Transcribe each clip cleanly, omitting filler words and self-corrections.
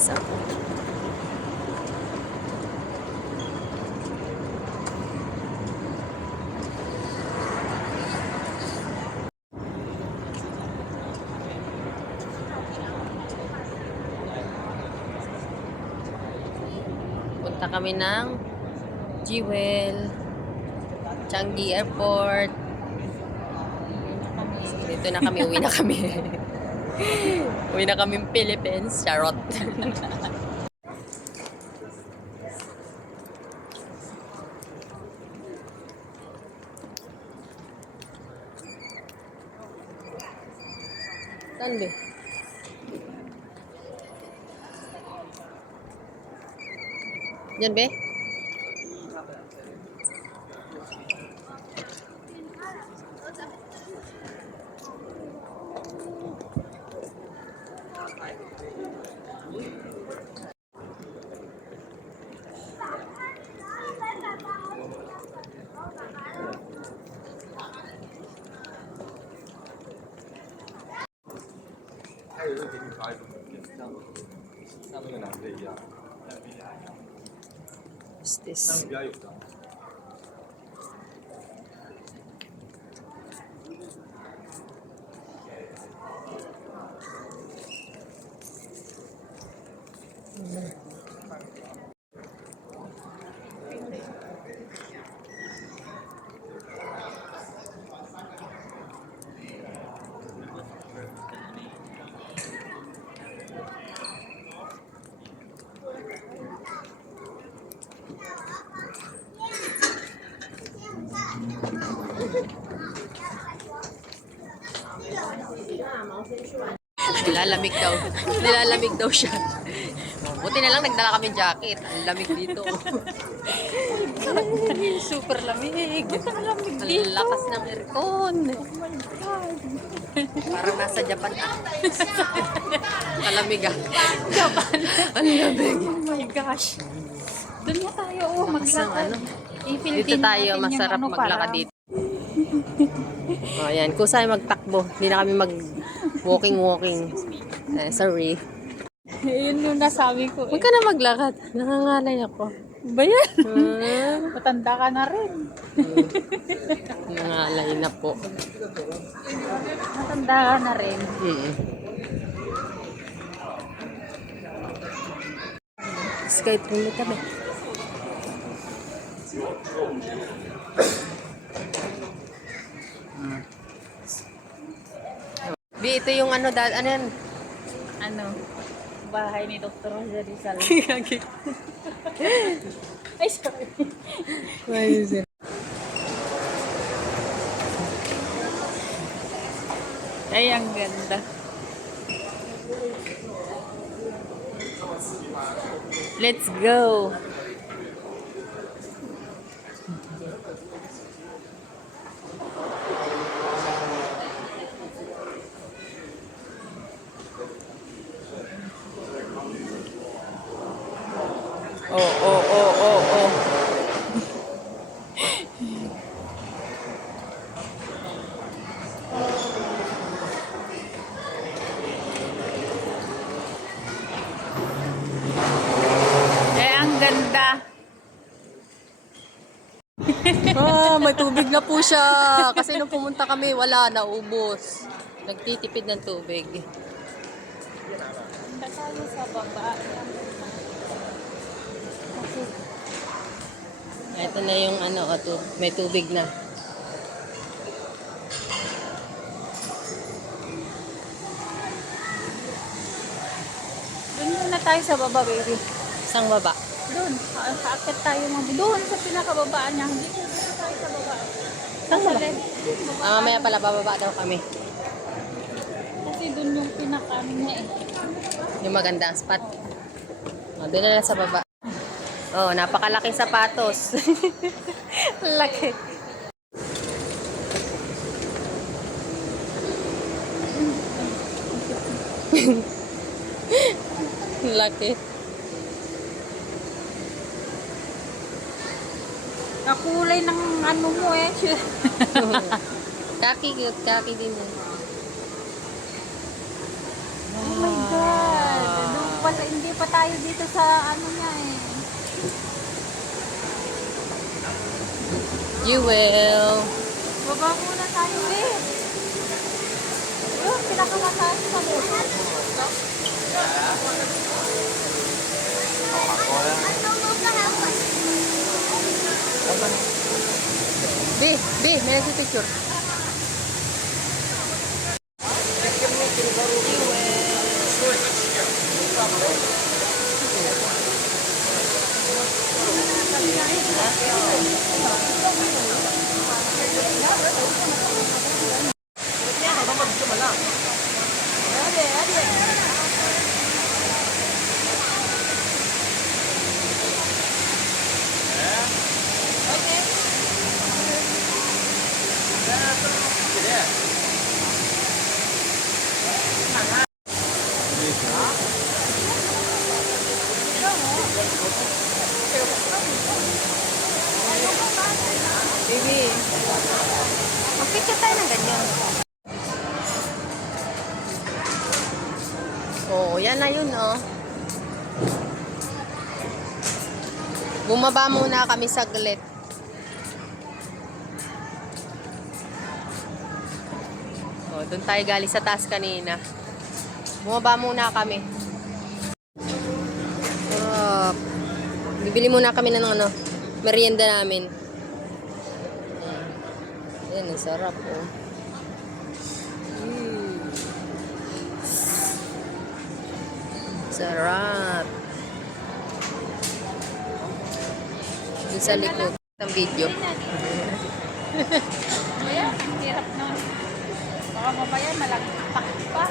plaza. Punta kami ng Jewel, Changi Airport. Dito na kami, uwi na kami. Uwi na kami Philippines. Charot. Saan ba? Diyan ba? What's this? Nilalamig daw. Nilalamig daw siya. Buti na lang nagdala kami jacket. Ang lamig dito. Super lamig. Ang lamig dito. Ang lakas ng aircon. Oh my God. Parang nasa Japan. Kalamig ah. Japan. Ang lamig. Oh my gosh. Doon na tayo. Oh, maglakad. Dito tayo. Masarap maglakad dito. O, ayan. Kung saan magtakbo. Hindi na kami walking. Sorry. Yun yung nasabi ko. Huwag ka na maglakad. Nangangalay ako. Ba yan? Hmm. Matanda ka na rin. Nangangalay na po. Matanda ka na rin. Skype mo kami. Bi, ito yung ano yan? Ano? Bahay ni Dr. Jose Rizal. Ay, sorry. Ay, ang ganda. Let's go! Oh. Ang ganda. May tubig na po siya. Kasi nung pumunta kami, wala, naubos. Nagtitipid ng tubig. Punta tayo sa baba. Ito na yung ano, may tubig na. Doon muna tayo sa baba, baby. Isang baba. Doon. Kaakit tayo doon sa pinakababaan niya. Hindi ko tayo sa baba. Saan ba? Baba. Mamaya pala, bababa daw kami. Kasi doon yung pinakaano niya eh. Yung magandang spot. Doon na lang sa baba. Oh, napakalaking sapatos. Laki. Laki. Kakulay ng ano mo eh. Kaki, cute. Kaki din eh. Oh my God. Ano pala, hindi pa tayo dito sa ano niya eh. Jewel. Baba muna tayo eh. Yung pinakamataas sa buso. Be, may nagpipicture. Baby, Mag-picture tayo ng ganyan. oh, yan na yun, oh. Bumaba muna kami saglit. Oh, doon tayo galing sa taas kanina. Bumaba muna kami. Bibili muna kami ng ano, merienda namin. Ayan, ang sarap, oh. Sarap. Dun sa likod ng video. Kaya, ang hirap na. Baka mamaya malagpak pa.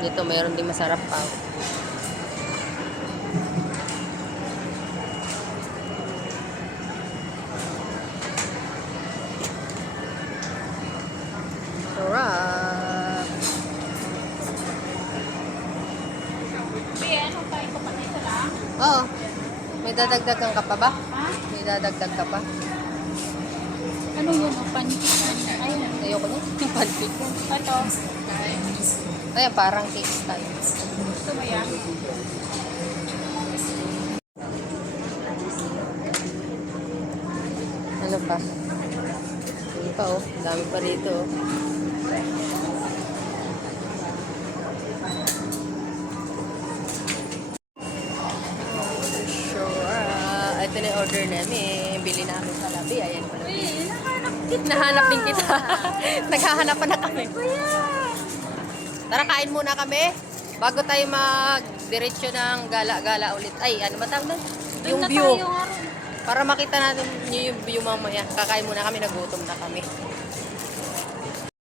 Dito, mayroon din masarap pa. Sarap. Kaya, ano tayo pa pa dito lang? Oo. May dadagdagan ka pa ba? Ha? May dadagdag ka pa? Ano yun? Ang pancake. Ayun. Ayoko na. Pancake yan. Ito. Ayan, parang cake style. Gusto mo yan? Ano pa? Ano pa, oh. Dami pa rito, oh. Sure. Ito na yung order namin. Bili namin sa labi. Ayan pala. Uy, nahanap kita. Nahanap din kita. Naghahanap pa na kami. Kuya. Tara, kain muna kami. Bago tayo mag-diretsyo ng gala-gala ulit. Ay, ano matawag doon? Doon Yung na view. tayo nga rin. Para makita natin yung view mamaya. Kakain muna kami, nagutom na kami.